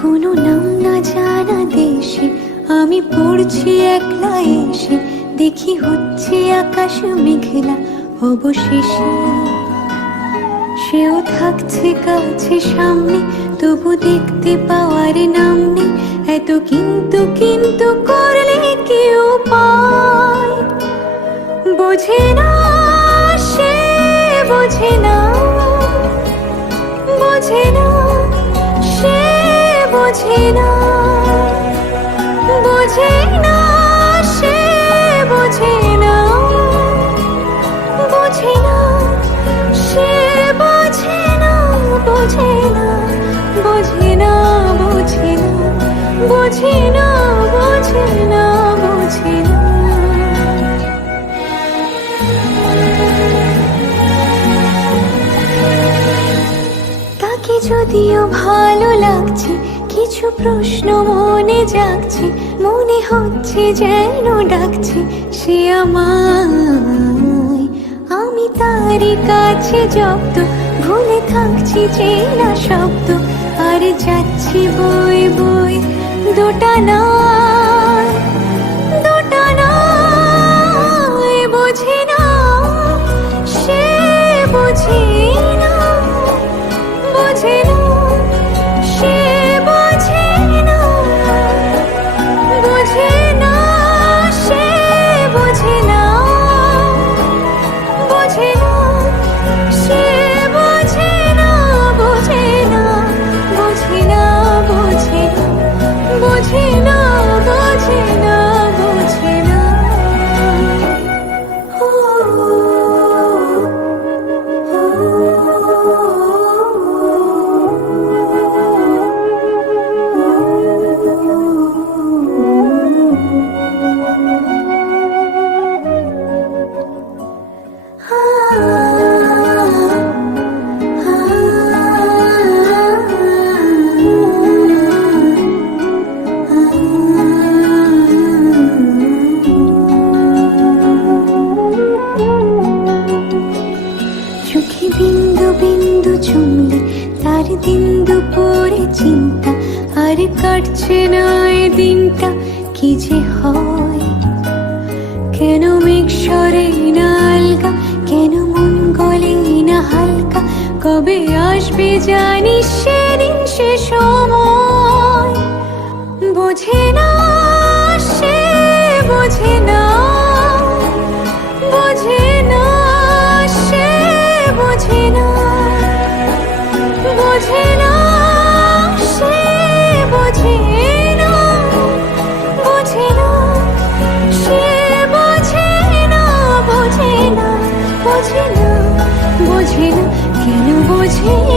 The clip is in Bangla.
কোনো নাম না জানা দেশে, আমি পড়ছি একলা এসে, দেখি হচ্ছে আকাশ মেঘলা, অবশেষে সেও থাকছে কাছে সামনে, তবু দেখতে পাওয়ার নাম নেই, এত কিন্তু কিন্তু করলে কেউ পায়। বোঝে না, সে বোঝে না বোঝে না বোঝে না বোঝে না সে বোঝে না বোঝে না সে বোঝে না বোঝে না বোঝে না বোঝে না বোঝে না বোঝে না বোঝে না যদিও ভালো লাগছে কিছু প্রশ্ন মনে জাগছে, মনে হচ্ছে যেন ডাকছে সে আমার আমি তারই কাছে জব্দ, ভুলে থাকছি যে না শব্দ, আর যাচ্ছি বই বই দুটা না আর কাটছে না এ দিনটা, কি যে হয়? কেন মেঘ সরে না আলগা? কেন মন গলে না হালকা? কবে আসবে জানি সেদিন সে সময়। বোঝে না, সে বোঝে না বোঝে না, সে বোঝে না বোঝে না বোঝে না বোঝে না বোঝে না কেন বোঝে